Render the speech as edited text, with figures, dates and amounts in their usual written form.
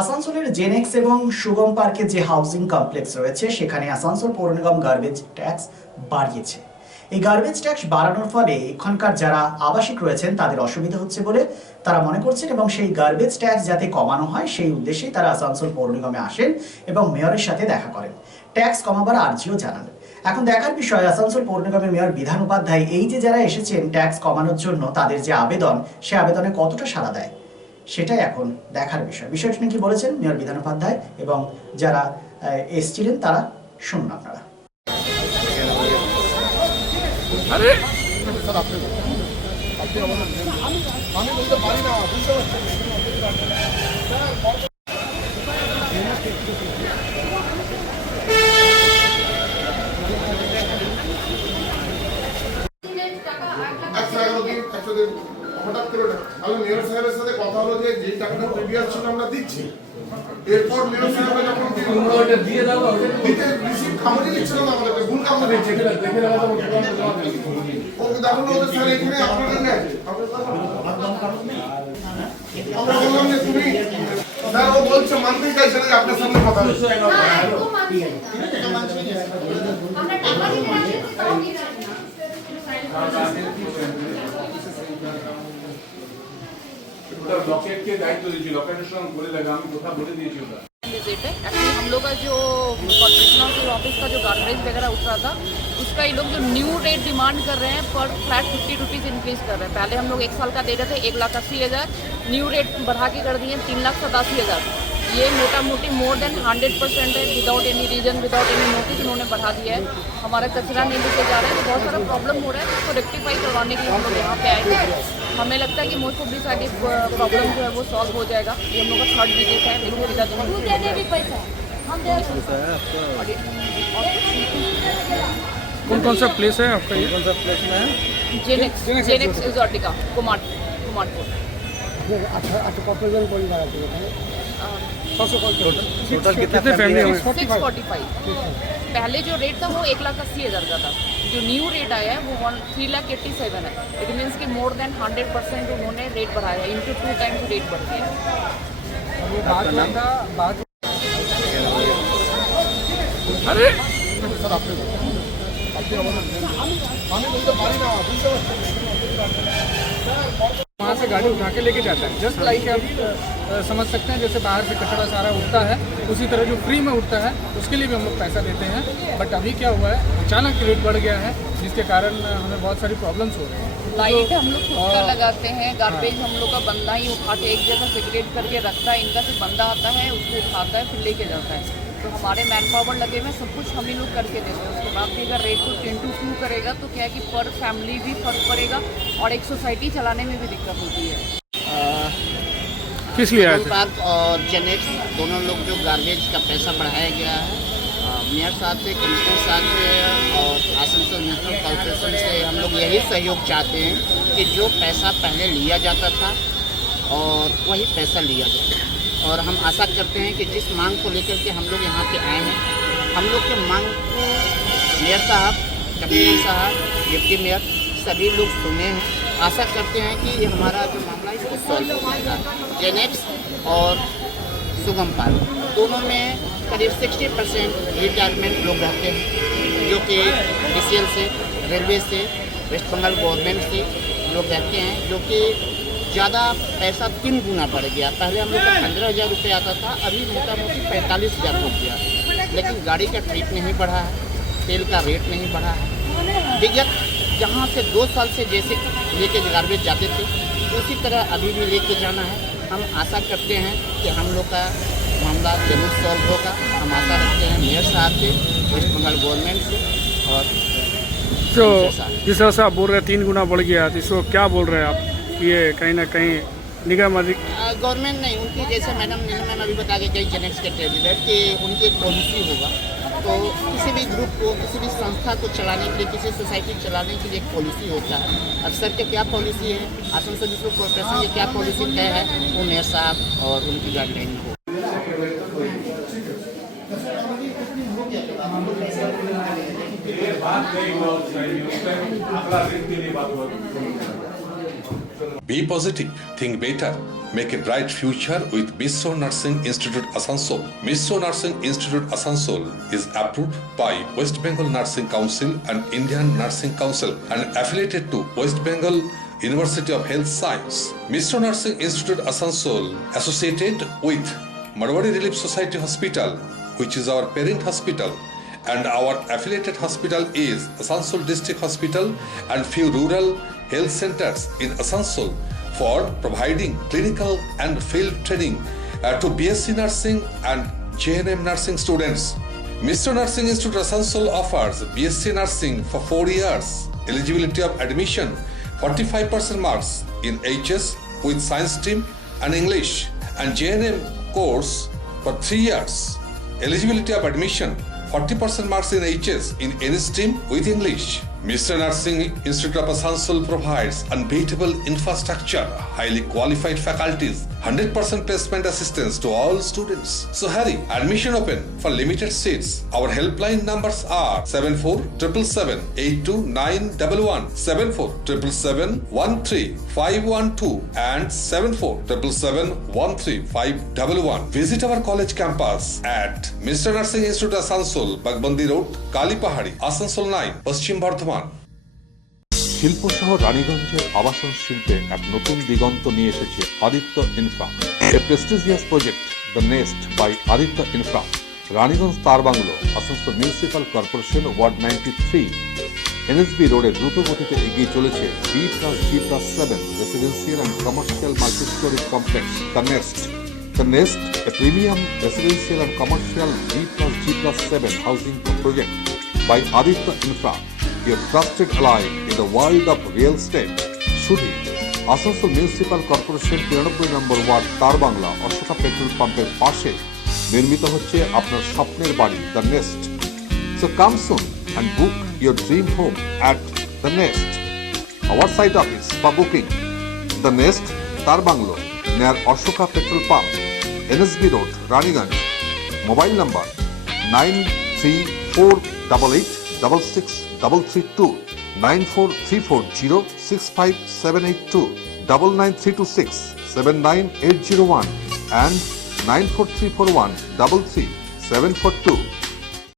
আসানসোলের জেনেক্স এবং সুগম পার্কে যে হাউজিং কমপ্লেক্স রয়েছে সেখানে আসানসোল পৌর নিগম গার্বেজ ট্যাক্স বাড়িয়েছে। এই গার্বেজ ট্যাক্স বাড়ানোর ফলে এখানকার যারা আবাসিক রয়েছেন তাদের অসুবিধা হচ্ছে বলে তারা মনে করছেন এবং সেই গার্বেজ ট্যাক্স যাতে কমানো হয় সেই উদ্দেশ্যেই তারা আসানসোল পৌর নিগমে আসেন এবং মেয়রের সাথে দেখা করেন, ট্যাক্স কমাবার আর্জিও জানান। এখন দেখার বিষয় আসানসোল পৌর নিগমের মেয়র বিধান উপাধ্যায় এই যে যারা এসেছেন ট্যাক্স কমানোর জন্য তাদের যে আবেদন সে আবেদনে কতটা সাড়া দেয় সেটাই এখন দেখার বিষয়। বিষয়টি নিয়ে কি বলেছেন মেয়র বিধান উপাধ্যায় এবং যারা এসেছিলেন তারা শুনুন আপনারা। আমি বলতে পারি না, বুঝতে পারছি। হঠাৎ করে আমি মেয়র সাহেবের সাথে কথা হলো যে টাকাটা প্রিভিয়াস ছিল আমরা দিচ্ছি, এরপর মেয়র সাহেব যখন দিয়ে দাও দিতে রিসিভ কামড়ে দিচ্ছিল না, আমাদেরকে ভুল কামড়ে দিচ্ছে দেখে নেওয়া তো ওকে দেখুন ওদের স্যার এখানে আপনারা নেন আমরা বললাম যে তুমি স্যার ও বলছে মানতেই চাইছে না যে আপনার সামনে কথা হচ্ছে लॉकेट के दायित्व दीजिए, लॉकेटेर संगे बोले लगा আমি কথা বলে দিয়েছি ওটা। एक्चुअली हम लोग का जो कॉर्पोरेशन ऑफिस का जो गार्बेज वगैरह उठ रहा था उसका ये लोग जो न्यू रेट डिमांड कर रहे हैं पर फ्लैट 50 रुपीज़ इंक्रीज कर रहे हैं। पहले हम लोग 1 साल का दे रहे थे 1,80,000, न्यू रेट बढ़ा के कर दिए 3,87,000। ये मोटा मोटी मोर देन 100% है, without any reason without any notice इन्होंने बढ़ा दिया है। हमारा कचरा नहीं लेके जा रहे हैं तो बहुत सारा प्रॉब्लम हो रहा है, उसको रेक्टिफाई करवाने के लिए हम लोग यहाँ पे आए हैं। हमें लगता है कि मोस्ट ऑफ दिस सारी प्रॉब्लम जो है वो सॉल्व हो जाएगा। ये हम लोग का थर्ड विजिट है, बिल्कुल कौन कौन सा प्लेस है आपका, ये कौन सा प्लेस में है? Genex Exotica Kumarpur. टोटल कितने फैमिली हैं? 645। पहले जो रेट था वो 1,80,000 का था, जो न्यू रेट आया है वो 3,87,000 है। इट मीन्स कि मोर देन 100% उन्होंने रेट बढ़ाया है, इंटू 2 टाइम्स रेट बढ़ गया है। अरे স্যার আপনি আমি বলতে পারি না, বুঝতে পারছি। वहाँ से गाड़ी उठा के लेके जाता है, जस्ट लाइक आप समझ सकते हैं जैसे बाहर से कचरा सारा उठता है उसी तरह जो फ्री में उठता है उसके लिए भी हम लोग पैसा देते हैं। बट अभी क्या हुआ है, अचानक रेट बढ़ गया है जिसके कारण हमें बहुत सारी प्रॉब्लम्स हो रही हैं। लाइट हम लोग खुद का लगाते हैं, गार्बेज हम लोग का बंदा ही उठा के एक जगह सेग्रेट करके रखता है, इनका सिर्फ बंदा आता है उसको उठाता है फिर लेके जाता है। तो हमारे मैन पावर लगे हुए सब कुछ हम ही लोग करके देते हैं। उसके बाद भी अगर रेट को 10 to 2 करेगा तो क्या है कि पर फैमिली भी फर्क पड़ेगा और एक सोसाइटी चलाने में भी दिक्कत होती है। किस लिए आए थे? पार्क और जेनेक्स दोनों लोग जो गार्बेज का पैसा बढ़ाया गया है, मेयर साहब से, कमिश्नर साहब से और आसनसोल म्यूनसिपल कॉर्पोरेशन से हम लोग यही सहयोग चाहते हैं कि जो पैसा पहले लिया जाता था और वही पैसा लिया जाए। और हम आशा करते हैं कि जिस मांग को लेकर के हम लोग यहाँ पे आए हैं, हम लोग के मांग को मेयर साहब, कमिश्नर साहब, डिप्टी मेयर सभी लोग सुने हैं। आशा करते हैं कि ये हमारा जो मामला है इसको सॉल्व हो जाएगा। जेनेक्स और सुगम पार्क दोनों में करीब 60% रिटायरमेंट लोग रहते हैं, जो कि DCL से, रेलवे से, वेस्ट बंगाल गवर्नमेंट से लोग रहते हैं, जो कि ज़्यादा पैसा 3 गुना बढ़ गया। पहले हम लोग का 15,000 रुपये आता था, अभी मोटा मोटी 45,000 हो गया। लेकिन गाड़ी का ट्रिप नहीं बढ़ा है, तेल का रेट नहीं बढ़ा है। विगत जहाँ से 2 साल से जैसे लेके गार्बेज जाते थे उसी तरह अभी भी लेके जाना है। हम आशा करते हैं कि हम लोग का मामला जरूर सॉल्व होगा। हम आशा रखते हैं मेयर साहब से, वेस्ट बंगाल गवर्नमेंट से और तो जिस तरह से आप बोल रहे हैं 3 गुना बढ़ गया, तो इसको क्या बोल रहे हैं आप? ये कहीं ना कहीं निगम गवर्नमेंट नहीं, उनकी जैसे मैडम मैम अभी बता के गई जेनेक्स के टेबलेट कि उनकी एक पॉलिसी होगा, तो किसी भी ग्रुप को, किसी भी संस्था को चलाने के लिए, किसी सोसाइटी चलाने के लिए एक पॉलिसी होता है। अब सर के क्या पॉलिसी है, आसनसोल म्यूनसिपल कॉर्पोरेशन की क्या पॉलिसी तय है, वो मेयर साहब और उनकी गाइडलाइन हो। बात नहीं हुआ उस टाइम, अगला दिन की नहीं बात हुआ। Be positive, think better, make a bright future with Misro Nursing Institute Asansol. Misro Nursing Institute Asansol is approved by West Bengal Nursing Council and Indian Nursing Council and affiliated to West Bengal University of Health Science. Misro Nursing Institute Asansol associated with Marwari Relief Society Hospital, which is our parent hospital, and our affiliated hospital is Asansol District Hospital and few rural health centers in Asansol for providing clinical and field training to BSc Nursing and JNM Nursing students. Misro Nursing Institute Asansol offers BSc Nursing for 4 years, eligibility of admission 45% marks in HS with science stream and English, and JNM course for 3 years, eligibility of admission 40% marks in HS in any stream with English. Misro Nursing Institute of Asansol provides unbeatable infrastructure, highly qualified faculties, 100% placement assistance to all students. So hurry, admission open for limited seats. Our helpline numbers are 7477782911, 7477713512 and 7477713511. Visit our college campus at Misro Nursing Institute Asansol, Bagbandi Road, Kalipahari, Asansol 9, Paschim Bardhaman. শিল্পসহ রানীগঞ্জের আবাসন শিল্পে এক নতুন দিগন্ত নিয়ে এসেছে Aditya Infra, a prestigious project the nest by Aditya Infra. Raniganj Tarbangla, Asansol municipal corporation, ward 93, NSB রোডে দ্রুত গতিতে এগিয়ে চলেছে B+G+7 residential and commercial multi-storey complex the nest. The Nest, a premium residential and commercial B+G+7 housing project by Aditya Infra, your trusted ally in the world of real estate. শুধু Asansol municipal corporation 93 number ward Tarbangla Ashoka petrol পাম্পের পাশে নির্মিত হচ্ছে আপনার স্বপ্নের বাড়ি the nest. So come soon and book your dream home at the nest. Our site office for booking the nest Tarbangla near Ashoka Petrol Pump, NSB Road, Raniganj. Mobile number 9348866332, 9434065782, 99326 79801 and 94341 33742.